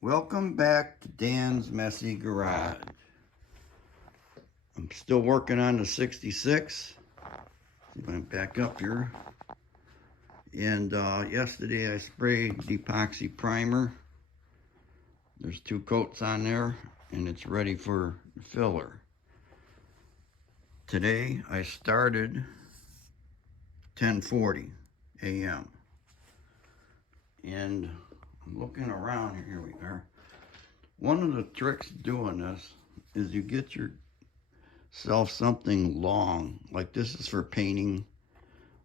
Welcome back to Dan's Messy Garage. I'm still working on the 66. See if I can back up here. And yesterday I sprayed the epoxy primer. There's 2 coats on there and it's ready for filler. Today I started 10:40 a.m. and I'm looking around. Here we are. One of the tricks doing this is you get yourself something long, like this is for painting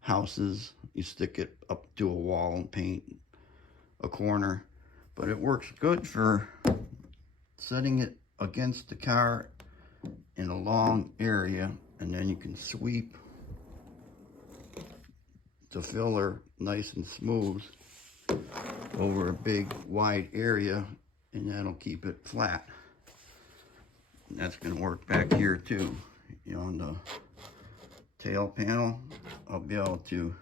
houses. You stick it up to a wall and paint a corner, but it works good for setting it against the car in a long area, and then you can sweep the filler nice and smooth over a big wide area, and that'll keep it flat. And that's going to work back here too. You know, on the tail panel, I'll be able to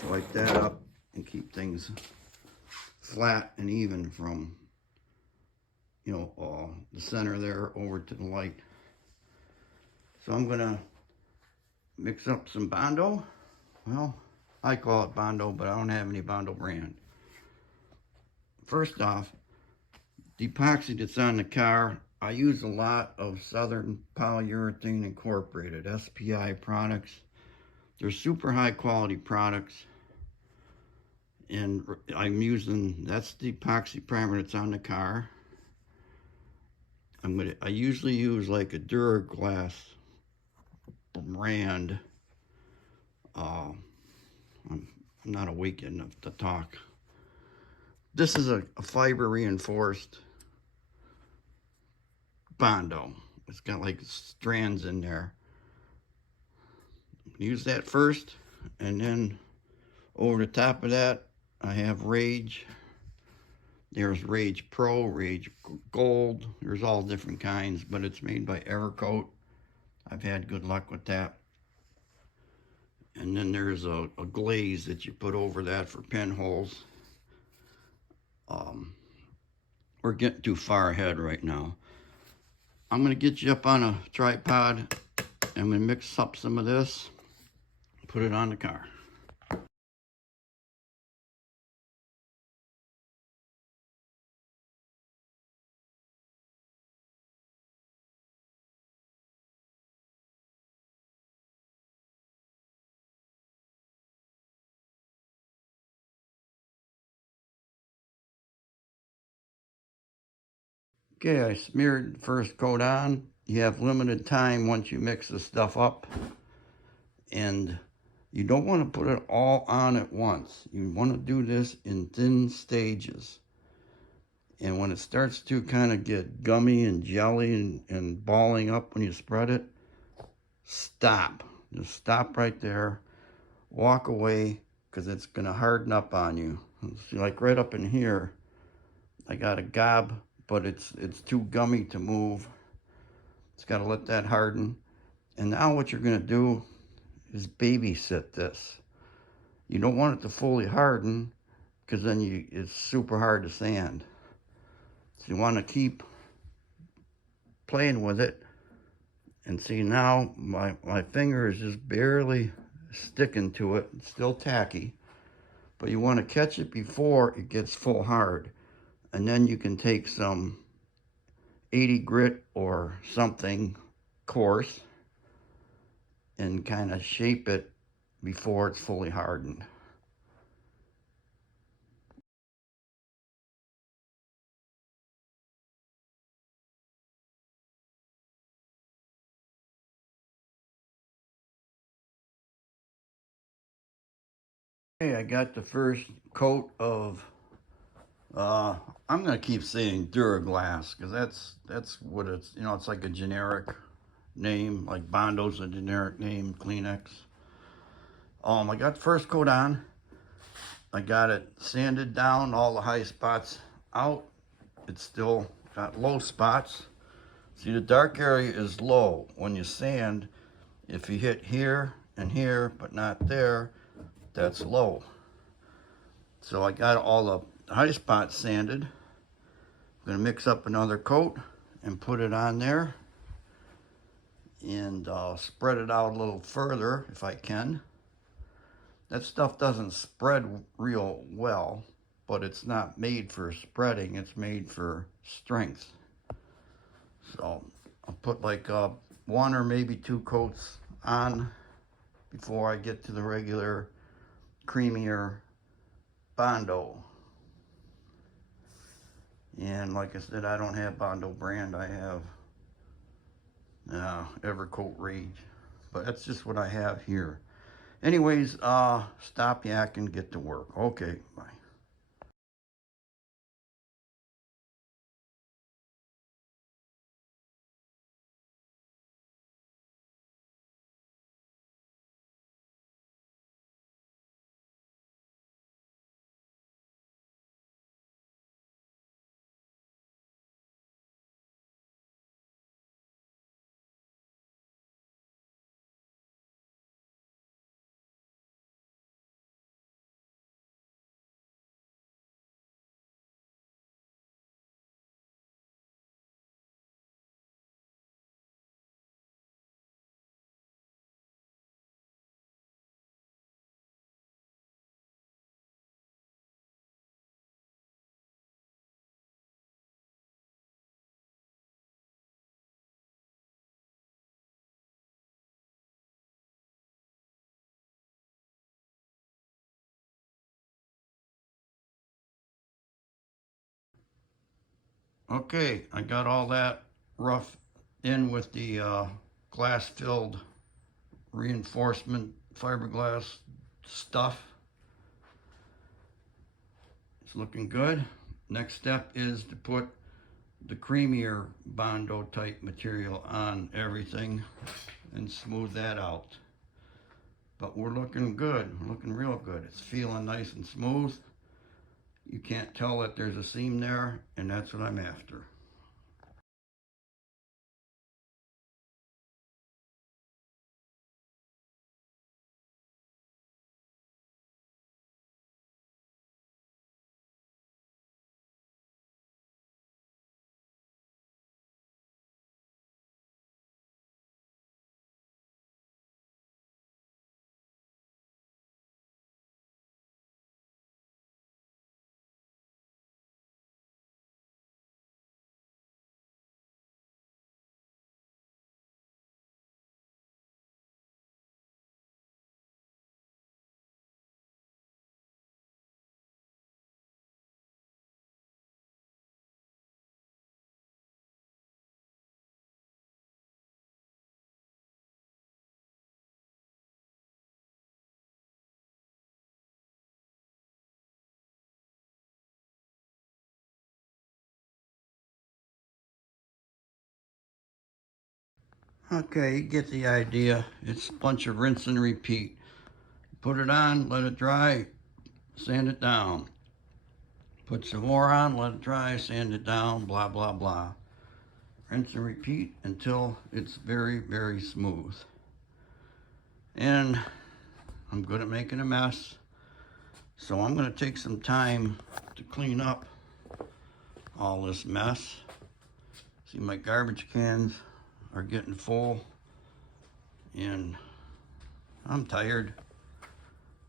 swipe that up and keep things flat and even from, you know, the center there over to the light. So I'm going to mix up some bondo. Well, I call it bondo, but I don't have any bondo brand. First off, the epoxy that's on the car, I use a lot of Southern Polyurethane Incorporated, SPI products. They're super high quality products. And I'm using, that's the epoxy primer that's on the car. I usually use like a Duraglass brand. I'm not awake enough to talk. This is a fiber reinforced bondo. It's got like strands in there. Use that first, and then over the top of that I have Rage. There's Rage Pro, Rage Gold. There's all different kinds, but it's made by Evercoat. I've had good luck with that. And then there's a glaze that you put over that for pinholes. We're getting too far ahead right now. I'm going to get you up on a tripod. I'm going to mix up some of this, put it on the car. Okay, I smeared the first coat on. You have limited time once you mix the stuff up, and you don't want to put it all on at once. You want to do this in thin stages. And when it starts to kind of get gummy and jelly and balling up when you spread it, stop. Just stop right there. Walk away, because it's going to harden up on you. See, like right up in here, I got a gob, but it's too gummy to move. It's got to let that harden. And now what you're going to do is babysit this. You don't want it to fully harden, because then it's super hard to sand. So you want to keep playing with it. And see, now my finger is just barely sticking to it. It's still tacky, but you want to catch it before it gets full hard. And then you can take some 80 grit or something coarse and kind of shape it before it's fully hardened. Okay, I got the first coat of I'm gonna keep saying Duraglass, because that's what it's, you know, it's like a generic name, like Bondo's a generic name, Kleenex. I got the first coat on. I got it sanded down, all the high spots out. It's still got low spots. See, the dark area is low. When you sand, if you hit here and here, but not there, that's low. So I got all the high spots sanded. gonna mix up another coat and put it on there, and spread it out a little further if I can. That stuff doesn't spread real well, but it's not made for spreading, it's made for strength. So I'll put like one or maybe two coats on before I get to the regular creamier bondo. And like I said, I don't have Bondo brand, I have Evercoat Rage, but that's just what I have here. Anyways, stop yakking, get to work. Okay, bye. Okay, I got all that rough in with the glass-filled reinforcement fiberglass stuff. It's looking good. Next step is to put the creamier Bondo type material on everything and smooth that out. But we're looking good, we're looking real good. It's feeling nice and smooth. You can't tell that there's a seam there, and that's what I'm after. Okay, you get the idea. It's a bunch of rinse and repeat. Put it on, let it dry, sand it down. Put some more on, let it dry, sand it down, blah, blah, blah. Rinse and repeat until it's very, very smooth. And I'm good at making a mess, so I'm gonna take some time to clean up all this mess. See, my garbage cans are getting full, and I'm tired.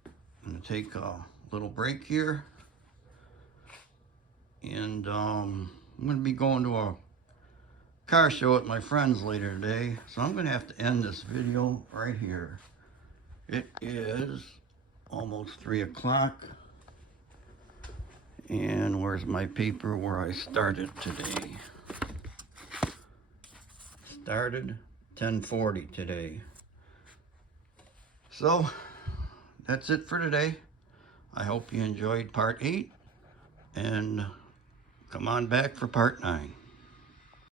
I'm gonna take a little break here, and I'm gonna be going to a car show at my friend's later today, so I'm gonna have to end this video right here. It is almost 3 o'clock, and where's my paper where I started today? Started 10:40 today. So that's it for today. I hope you enjoyed part 8, and come on back for part 9.